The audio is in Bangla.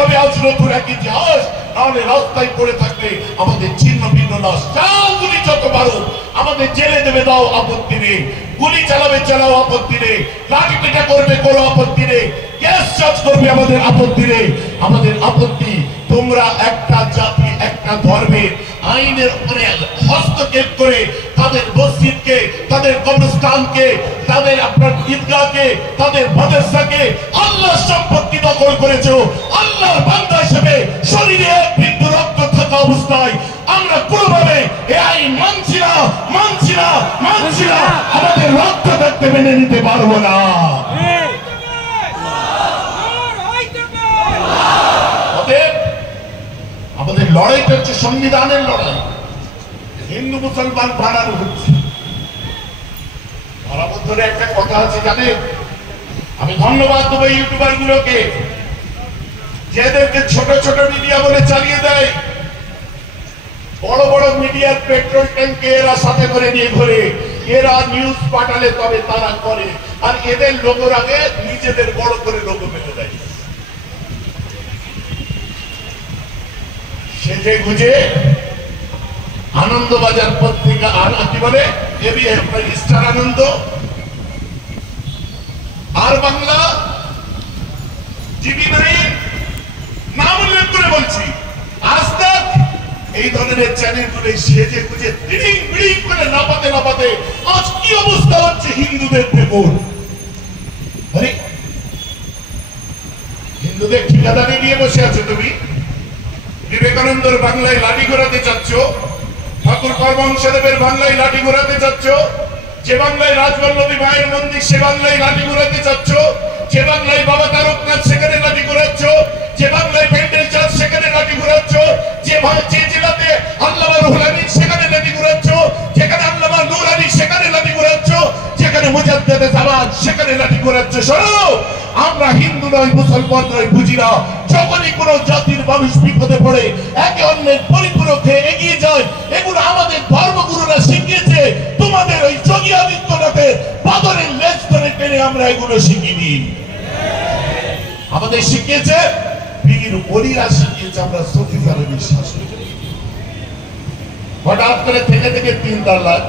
হবে আজ নতুন এক ইতিহাস, নাহলে রাস্তায় পড়ে থাকলে আমাদের ছিন্ন ভিন্ন লাশ। চাও গুলি যত পারো, আমাদের জেলে দেবে দাও, আপত্তি নেই। গুলি চালাবে চালাও, আপত্তি নেই। লাঠি পেটা করবে করো, আপত্তি নেই। গ্যাস চার্জ করবে, আমাদের আপত্তি নেই। আমাদের আপত্তি তোমরা একটা জাতি একটা ধর্মের আইনের উপরে হস্তক্ষেপ করে তাদের মসজিদকে, তাদের কবরস্থানকে, তাদের আপনার ঈদগাহকে, তাদের মাদ্রাসাকে আল্লাহর সম্পত্তি দখল করেছো। আল্লাহর বান্দা হিসেবে শরীরে এক বিন্দু রক্ত থাকা অবস্থায় আমরা কোনোভাবে এই আইন মানছি না, মানছি না, মানছি না। আমাদের রক্ত থাকতে মেনে নিতে পারবো না। আমাদের লড়াইটা হচ্ছে সংবিধানের লড়াই। হিন্দু মুসলমান বানানো হচ্ছে। ধরে একটা কথা আছে জানেন, আমি ধন্যবাদ দেবো ইউটিউবার গুলোকে, যাদেরকে ছোট ছোট মিডিয়া বলে চালিয়ে দেয়। বড় বড় মিডিয়ার পেট্রোল ট্যাঙ্কে এরা সাথে করে নিয়ে ঘোরে, এরা নিউজ পাঠালে তবে তারা করে, আর এদের লোগোর আগে নিজেদের বড় করে লোগো মেলে দেয়। সেজে গুজে আনন্দবাজার পত্রিকা আর কি বলে স্টার আনন্দ আর বাংলা টিভি9 নাম উল্লেখ করে বলছি, আজ তাক, এই ধরনের চ্যানেলগুলো সেজে গুজে দিড়িং বিড়িং করে লাপাতে লাপাতে আজ কি অবস্থা হচ্ছে হিন্দুদের দেখুন। আরে হিন্দুদের ঠিকাদারি নিয়ে বসে আছে তুমি। বিবেকানন্দর বাংলায় লাঠি ঘোরাতে চাচ্ছ, ঠাকুর পরমহংসদেবের বাংলায় লাঠি ঘোরাতে চাচ্ছ, যে বাংলায় রাজবল্লভী মায়ের মন্দির সে বাংলায় লাঠি ঘোরাতে চাচ্ছ, যে বাংলায় বাবা তারকনাথ সেখানে লাঠি ঘোরাচ্ছ, যে বাংলায় প্যান্ডেল চাঁদ সেখানে লাঠি ঘোরাচ্ছ, যে জেলাতে আল্লামা রুহুল আমিন সেখানে লাঠি ঘোরাচ্ছ, যেখানে আল্লামা নূর আলী সেখানে লাঠি ঘোরাচ্ছ, যেখানে মুজাদ্দেদে জামাত সেখানে লাঠি ঘোরাচ্ছ। শোনো, আমরা হিন্দু নয়, মুসলমান নয়, বুঝি না। যখনই কোন জাতির মানুষ বিপদে পড়ে একে অন্যের পরিপূরক হয়ে এগিয়ে যায়, এগুলো আমাদের ধর্মগুরুরা শিখিয়েছে। তোমাদের ওই যোগী আদিত্যনাথের বাদরের লেজ ধরে টেনে আমরা এগুলো শিখিনি। আমাদের শিখিয়েছে বীর ওলিরা শিখিয়েছে, আমরা সফিজারে বিশ্বাস করি। হঠাৎ করে থেকে থেকে 3 তালাক,